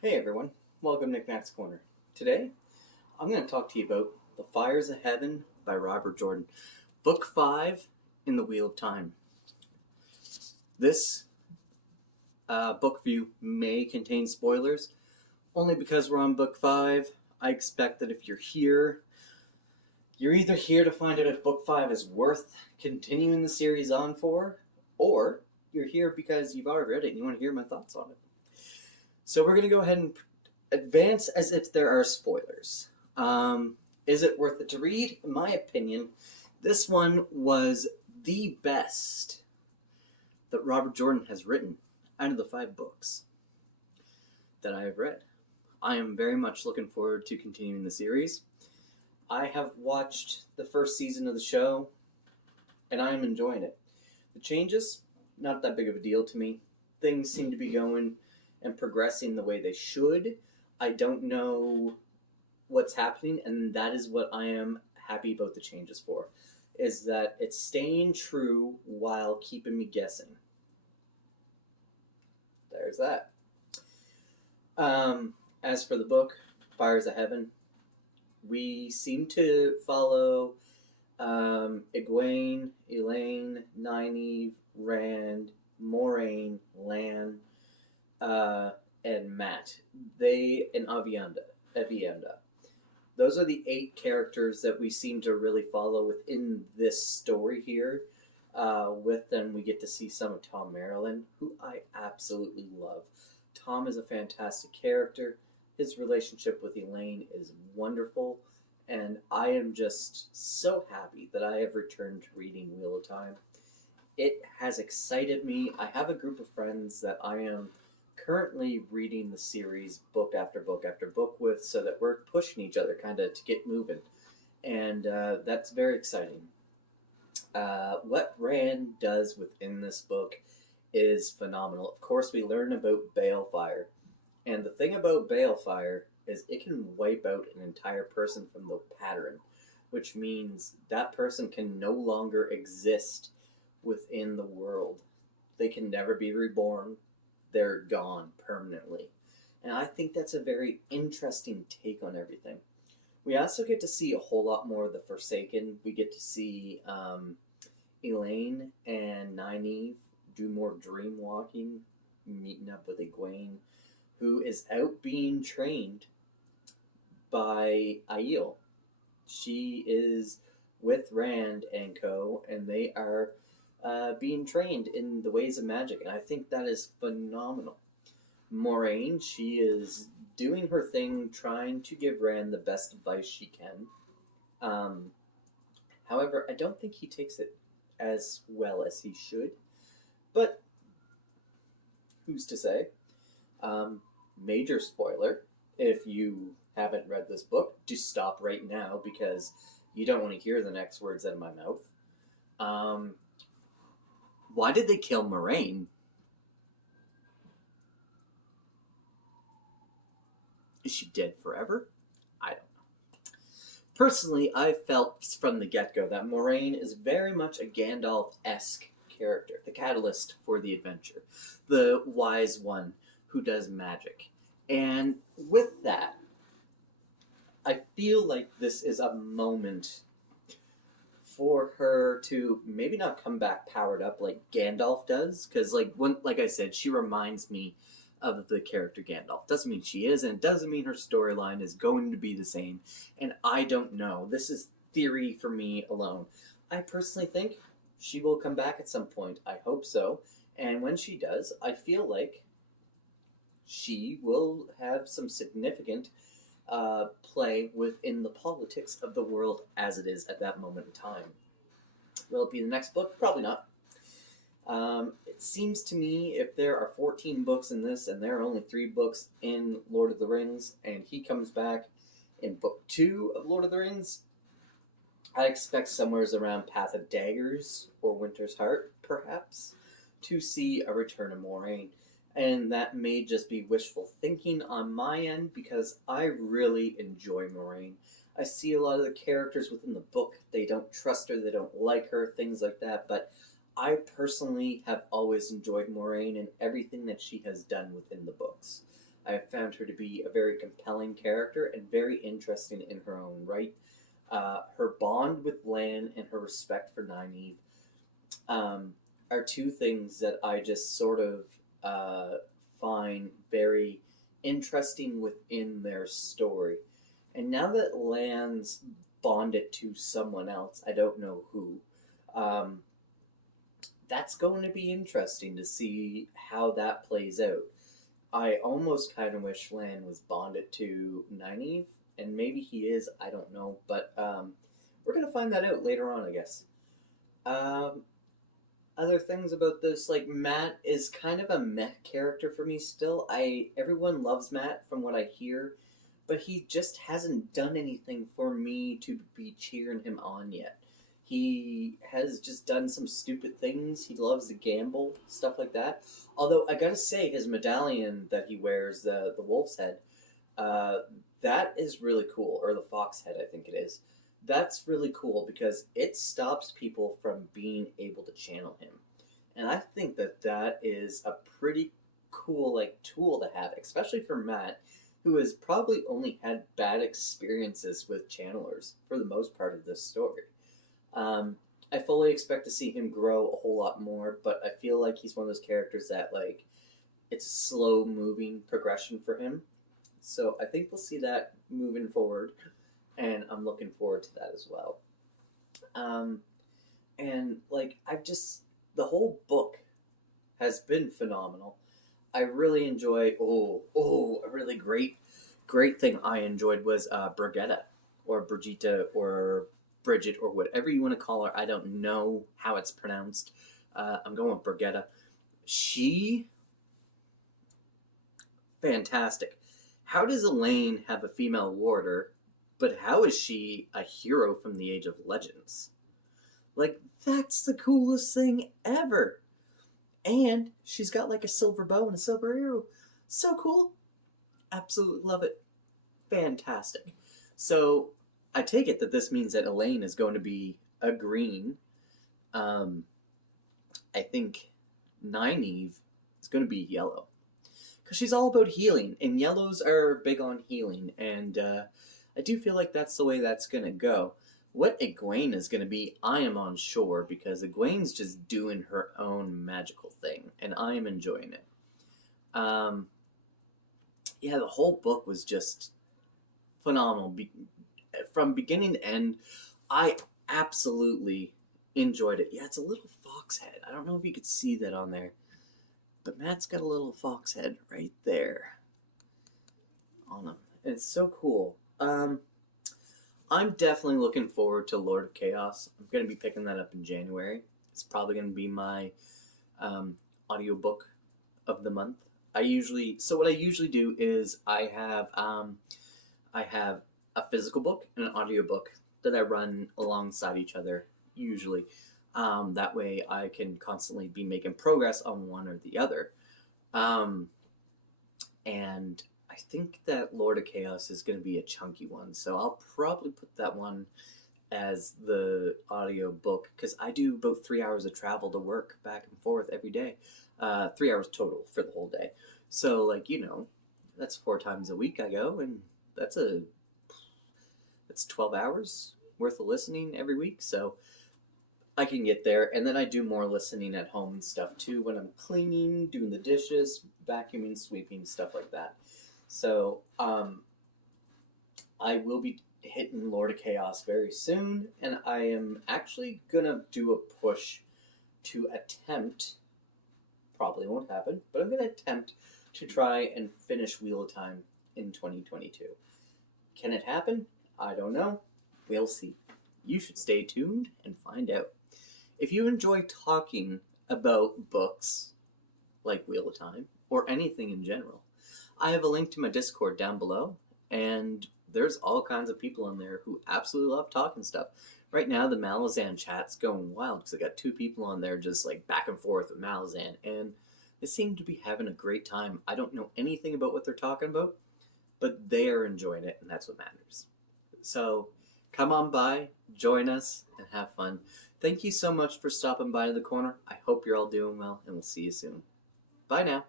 Hey everyone, welcome to Nick Corner. Today, I'm going to talk to you about The Fires of Heaven by Robert Jordan, Book 5 in the Wheel of Time. This book review may contain spoilers, only because we're on Book 5. I expect that if you're here, you're either here to find out if Book 5 is worth continuing the series on for, or you're here because you've already read it and you want to hear my thoughts on it. So we're going to go ahead and advance as if there are spoilers. Is it worth it to read? In my opinion, this one was the best that Robert Jordan has written out of the 5 books that I have read. I am very much looking forward to continuing the series. I have watched the first season of the show, and I am enjoying it. The changes, not that big of a deal to me. Things seem to be going and progressing the way they should. I don't know what's happening, and that is what I am happy about the changes for, is that it's staying true while keeping me guessing. There's that. As for the book, Fires of Heaven, we seem to follow Egwene, Elaine, Nynaeve, Rand, Moraine, Lan, and Matt. And Avienda. Those are the 8 characters that we seem to really follow within this story here. With them, we get to see some of Tom Maryland, who I absolutely love. Tom is a fantastic character. His relationship with Elaine is wonderful, and I am just so happy that I have returned to reading Wheel of Time. It has excited me. I have a group of friends that I am currently reading the series book after book after book with, so that we're pushing each other kind of to get moving, and that's very exciting. What Rand does within this book is phenomenal. Of course, we learn about Balefire, and the thing about Balefire is it can wipe out an entire person from the pattern, which means that person can no longer exist within the world. They can never be reborn. They're gone permanently. And I think that's a very interesting take on everything. We also get to see a whole lot more of the Forsaken. We get to see Elaine and Nynaeve do more dream walking, meeting up with Egwene, who is out being trained by Aiel. She is with Rand and co, and they are being trained in the ways of magic, and I think that is phenomenal. Moraine, she is doing her thing, trying to give Rand the best advice she can. However, I don't think he takes it as well as he should, but who's to say? Major spoiler, if you haven't read this book, just stop right now because you don't want to hear the next words out of my mouth. Why did they kill Moraine? Is she dead forever? I don't know. Personally, I felt from the get-go that Moraine is very much a Gandalf-esque character, the catalyst for the adventure, the wise one who does magic. And with that, I feel like this is a moment for her to maybe not come back powered up like Gandalf does, because like I said, she reminds me of the character Gandalf. Doesn't mean she is, and it doesn't mean her storyline is going to be the same, and I don't know. This is theory for me alone. I personally think she will come back at some point. I hope so, and when she does, I feel like she will have some significant play within the politics of the world as it is at that moment in time. Will it be the next book? Probably not. It seems to me if there are 14 books in this and there are only 3 books in Lord of the Rings and he comes back in book 2 of Lord of the Rings, I expect somewhere around Path of Daggers or Winter's Heart, perhaps, to see a return of Moraine. And that may just be wishful thinking on my end because I really enjoy Moraine. I see a lot of the characters within the book, they don't trust her, they don't like her, things like that, but I personally have always enjoyed Moraine and everything that she has done within the books. I have found her to be a very compelling character and very interesting in her own right. Her bond with Lan and her respect for Nynaeve are two things that I just sort of find very interesting within their story. And now that Lan's bonded to someone else, I don't know who, um, that's going to be interesting to see how that plays out. I almost kind of wish Lan was bonded to Nynaeve, and maybe he is, I don't know, but we're going to find that out later on, I guess. Um, Other things about this, like Matt is kind of a meh character for me still. Everyone loves Matt from what I hear, but he just hasn't done anything for me to be cheering him on yet. He has just done some stupid things. He loves to gamble, stuff like that. Although I gotta say, his medallion that he wears, the wolf's head, uh, that is really cool, or the fox head, I think it is. That's really cool because it stops people from being able to channel him, and I think that that is a pretty cool like tool to have, especially for Matt, who has probably only had bad experiences with channelers for the most part of this story. Um, I fully expect to see him grow a whole lot more, but I feel like he's one of those characters that like it's a slow moving progression for him. So I think we'll see that moving forward, and I'm looking forward to that as well. Um, and like I've just the whole book has been phenomenal. I really enjoy. A really great thing I enjoyed was Brigitta, or Brigitte, or Bridget, or whatever you want to call her. I don't know how it's pronounced. I'm going with Brigitta. She fantastic. How does Elaine have a female warder, but how is she a hero from the Age of Legends? Like, that's the coolest thing ever. And she's got like a silver bow and a silver arrow. So cool. Absolutely love it. Fantastic. So I take it that this means that Elaine is going to be a green. Um, I think Nynaeve is going to be yellow. Because she's all about healing, and yellows are big on healing, and I do feel like that's the way that's going to go. What Egwene is going to be, I am unsure, because Egwene's just doing her own magical thing, and I am enjoying it. Um, yeah, the whole book was just phenomenal. From beginning to end, I absolutely enjoyed it. Yeah, it's a little fox head. I don't know if you could see that on there, but Matt's got a little fox head right there on him. And it's so cool. I'm definitely looking forward to Lord of Chaos. I'm going to be picking that up in January. It's probably going to be my audiobook of the month. What I usually do is I have a physical book and an audiobook that I run alongside each other usually. That way I can constantly be making progress on one or the other. And I think that Lord of Chaos is going to be a chunky one, so I'll probably put that one as the audio book, because I do about 3 hours of travel to work back and forth every day. 3 hours total for the whole day. So, like, that's 4 times a week I go, and that's 12 hours worth of listening every week, so I can get there. And then I do more listening at home and stuff too when I'm cleaning, doing the dishes, vacuuming, sweeping, stuff like that. So I will be hitting Lord of Chaos very soon, and I am actually gonna do a push to attempt, probably won't happen, but I'm gonna attempt to try and finish Wheel of Time in 2022. Can it happen? I don't know. We'll see. You should stay tuned and find out. If you enjoy talking about books like Wheel of Time, or anything in general, I have a link to my Discord down below, and there's all kinds of people in there who absolutely love talking stuff. Right now, the Malazan chat's going wild, because I got 2 people on there just like back and forth with Malazan, and they seem to be having a great time. I don't know anything about what they're talking about, but they are enjoying it, and that's what matters. So come on by, join us, and have fun. Thank you so much for stopping by to the corner. I hope you're all doing well, and we'll see you soon. Bye now.